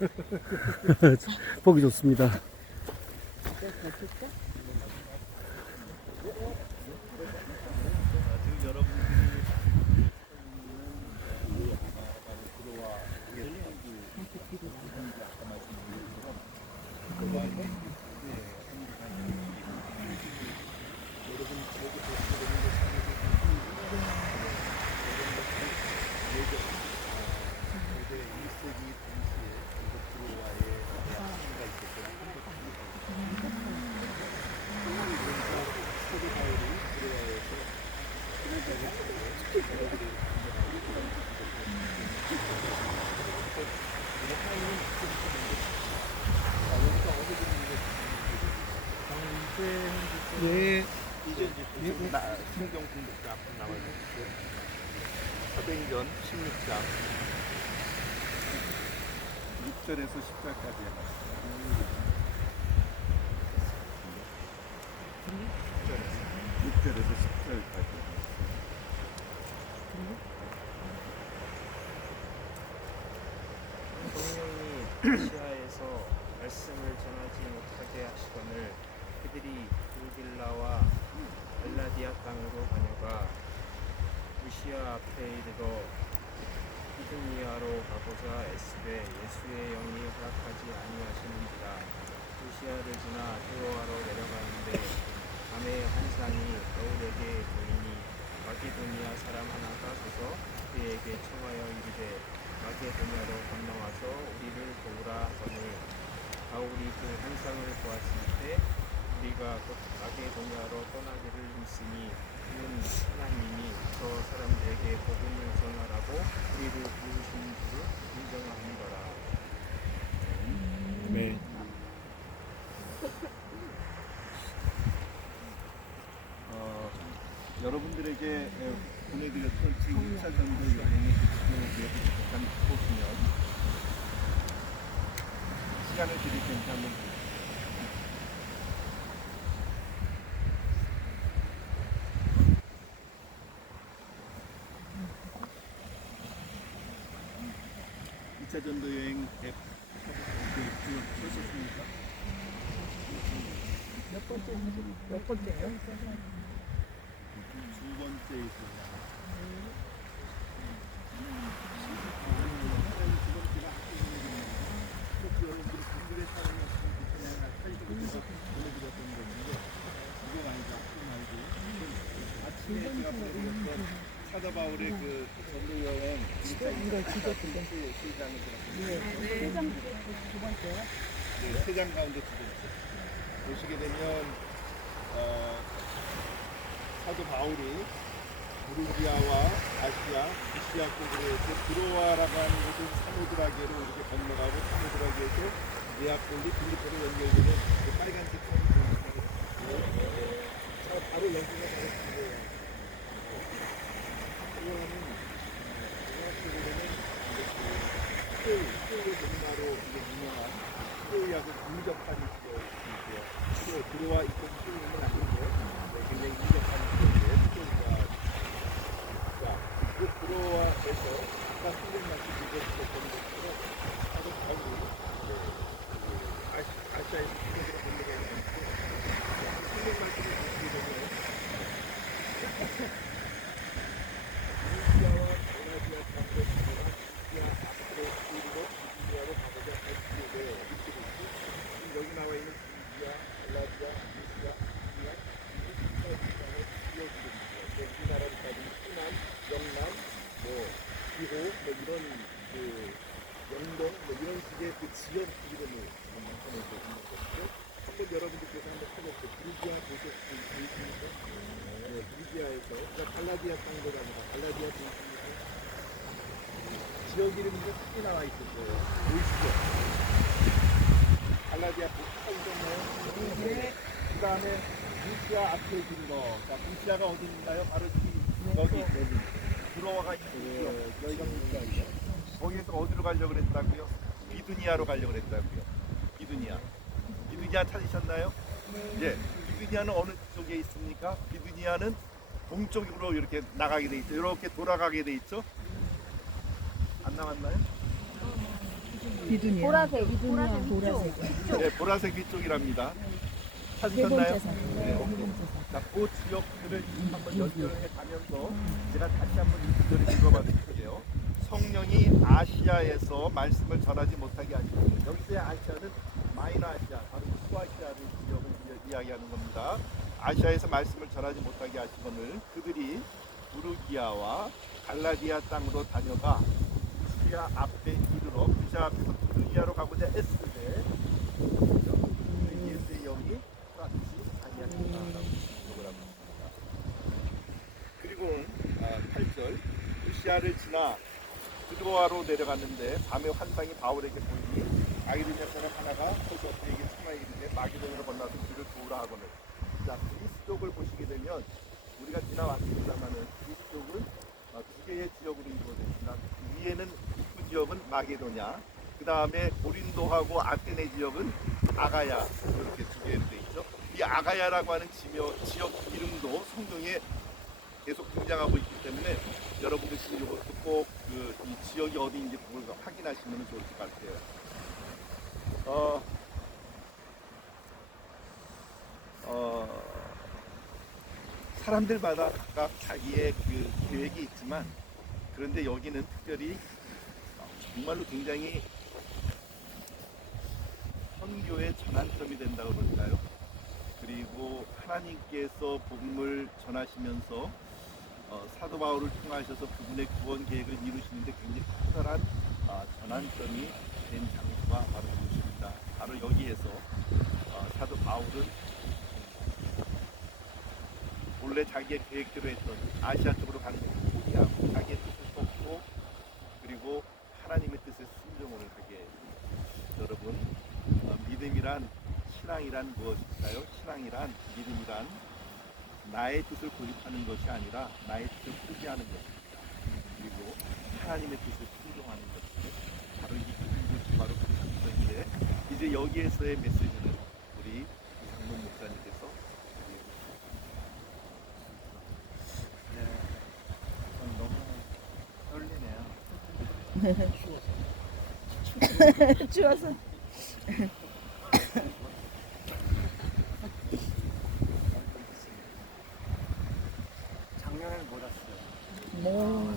보기 좋습니다. 지금 여러분들이 네. 이제 이제 나- 신경 공격자 앞으로 나와주시고 사도행전 16장 6절에서 10절까지 해봤어요. 6절에서 10절까지. 성령이 시아에서 말씀을 전하지 못하게 하시거늘 그들이 불빌라와 엘라디아 땅으로 다녀가 루시아 앞에 이르러 비두니아로 가고자 애쓰되 예수의 영이 허락하지 아니하시는지라. 루시아를 지나 테오아로 내려가는데 밤에 한 산이 겨울에게 보이니 마게도니아 사람 하나가 서서 그에게 청하여 이르되 마게도냐로 건너와서 우리를 도우라 하거늘. 바울이 그 환상을 보았을 때 우리가 곧 마게도냐로 떠나기를 믿으니 하나님이 저 사람들에게 복음을 전하라고 우리를 부르신 줄을 인정하니더라. 네. 어, 여러분들에게 에, 보내드렸던 제2차 전도 여행의 기록에 잠깐 보시면 시간을 드릴 테니까 한번 보세요. 이차 전도 여행 앱 보셨습니까? 몇 번째 몇 번째요? 두 번째 있어요. 사도 바울의 그 전도 여행 이거 근데 시장을 세장 두 번째요? 네, 세장 가운데 두 번째. 보시게 되면 어, 사도 바울이 부르기아와 아시아, 미시아 쪽으로 이렇게 들어와라고 하는 곳은 사모드라게로 이렇게 건너가고 사모드라게에서 네아폴리, 빌리포로 연결되는 그 빨간색 선이 보이는 바로 바로 그거예요. 이거는 그 스테이, 스테이의 문화로 유명한 스테이하고 근접한 지역이고요. 또 들어와 있던 스테이는 아니고요. 네, 굉장히 근접한 지역이에요. 스테이가 자, 그 들어와에서 아까 선생님 말씀드렸던 것처럼 바로 바로 네, 그 아시, 아시아에서 스테이가 건너가 있는 선생님 말씀을 드리게 되면 루시아와 에라지아 땅으로 들어가 루시아 앞으로 이르고 루시아로 가보자 했을 때 이렇게 됐지. 지금 여기 나와 있는 루시아, 엘라지아, 루시아, 루시아, 이게 땅을 이어지거든요. 우리나라로 따지면 호남, 영남, 뭐 기호, 뭐 이런 그 영동, 뭐 이런 식의 그 지역 이름을 나타내고 있는 것이죠. 한번 여러분들께서 한번 찾아보세요. 부르지아 보셨습니까? 네, 부르지아에서 그러니까 갈라디아 땅도 가니까 갈라디아 도시에서 지역 이름이 크게 나와 있을 거예요. 보이시죠? 갈라디아 보시있나요 네. 그 다음에 루시아 앞에 있는 거. 자, 루시아가 어디 있나요? 바로 이, 여기, 여기. 들어와가 있는 거. 여기가 루시아예요. 거기에서 어디로 가려고 그랬다고요? 비두니아로 가려고 그랬다고요. 비두니아. 비두니아 찾으셨나요? 예. 비두니아는 어느 쪽에 있습니까? 비두니아는 동쪽으로 이렇게 나가게 돼 있죠. 이렇게 돌아가게 돼 있죠. 안 나왔나요? 비두니아. 보라색, 보라색 위쪽. 보라색. 네, 보라색 위쪽이랍니다. 세 찾으셨나요? 네. 세 번째 산. 자, 그 지역들을 한번 연결해 가면서 제가 다시 한번 이 구절을 읽어봐 드릴게요. 성령이 아시아에서 말씀을 전하지 못하게 하시고 여기서의 아시아는 마이너 아시아, 바로 수아시아의 지역을 이야- 이야기하는 겁니다. 아시아에서 말씀을 전하지 못하게 하시거늘 그들이 부르기아와 갈라디아 땅으로 다녀가 시아 앞에 이르러 그자 앞에서 부르기아로 가고자? 그 예수의 영이 허락지 아니하셨다라고 기록을 있습니다. 그리고 아, 8절 루시아를 지나 드로아로 내려갔는데 밤에 환상이 바울에게 보이니 아이르냐 사람 하나가 그에게 청하에 이르되 마게도니로 건너서 그를 도우라 하거늘. 자 그리스 쪽을 보시게 되면 우리가 지나왔습니다만은 그리스 쪽은 어, 두 개의 지역으로 이루어져 있습니다. 위에는 북부 지역은 마게도냐 그 다음에 고린도하고 아테네 지역은 아가야 이렇게 두 개로 돼 있죠. 이 아가야라고 하는 지역 이름도 성경에 계속 등장하고 있기 때문에 여러분들 지금 이것도 꼭그 이 지역이 어디인지 그걸 확인하시면 좋을 것 같아요. 어, 어, 사람들마다 각각 자기의 그 계획이 있지만 그런데 여기는 특별히 정말로 굉장히 선교의 전환점이 된다고 그럴까요? 그리고 하나님께서 복음을 전하시면서 어, 사도 바울을 통하셔서 그분의 구원 계획을 이루시는데 굉장히 특별한 어, 전환점이 된 장소가 바로 이것입니다. 바로 여기에서 어, 사도 바울은 원래 자기의 계획대로 했던 아시아 쪽으로 가는 것을 포기하고 자기의 뜻을 꺾고 그리고 하나님의 뜻에 순종을 하게 여러분 어, 믿음이란 신앙이란 무엇일까요? 신앙이란 믿음이란 나의 뜻을 고집하는 것이 아니라 나의 뜻을 포기하는 것입니다. 그리고 하나님의 뜻을 순종하는 것이 바로 이 것이 바로 그 장소인데 이제 여기에서의 메시지는 우리 이상문 목사님께서 네, 전 너무 떨리네요. 추워서. 작년에 못 왔어요. 뭐.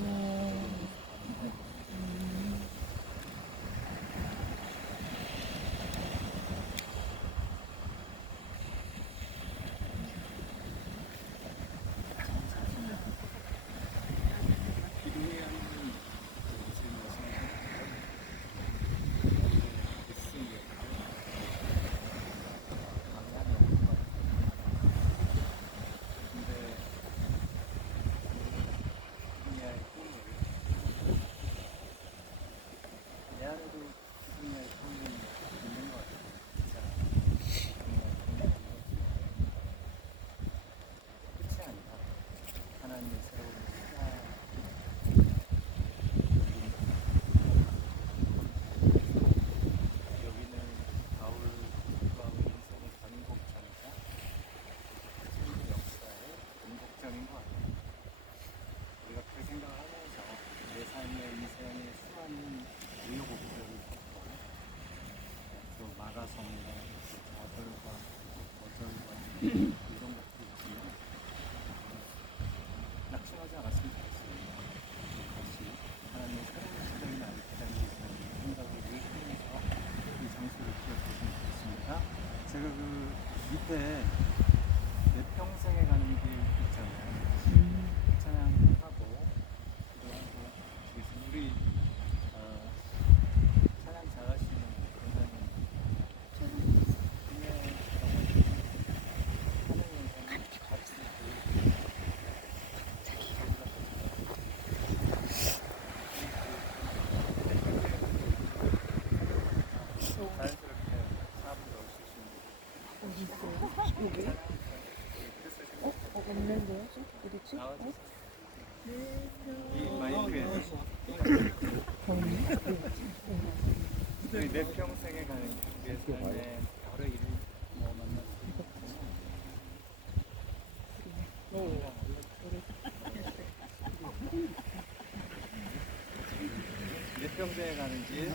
내 안에도 기분의 꿈이 있는 것 같아요. 진짜. 정말 끝이 아니다. 하나님의 새로운 시작. 여기는 바울과 인생의 변곡점이자 신부 역사의 변곡점인 것 같아요. 우리가 그렇게 생각을 하면서 내 삶의 인생의 수많은 우여곡절을 겪고 또 마가성과 좌절과 거절과 이런 것들이 있지만 낙심하지 않았으면 좋겠습니다. 다시 하나님의 새로운 시작이 나를 기다리고 있다는 생각을 늘 하면서 이 장소를 기억했으면 좋겠습니다. 제가 그 밑에 내 평생에 가는 길 있잖아요. 찬양하고 기도하고 그래서 우리 어, 찬양 잘하시는 권사님 하는 영상 같이 자연스럽게 사업을 넣으실 수 있는 여기? 어? 어, 없는데요? 어디지? 어? 이 마이크에 내 평생에 가는 내 삶의 여러 일을 뭐 만났을 내 평생에 가는 길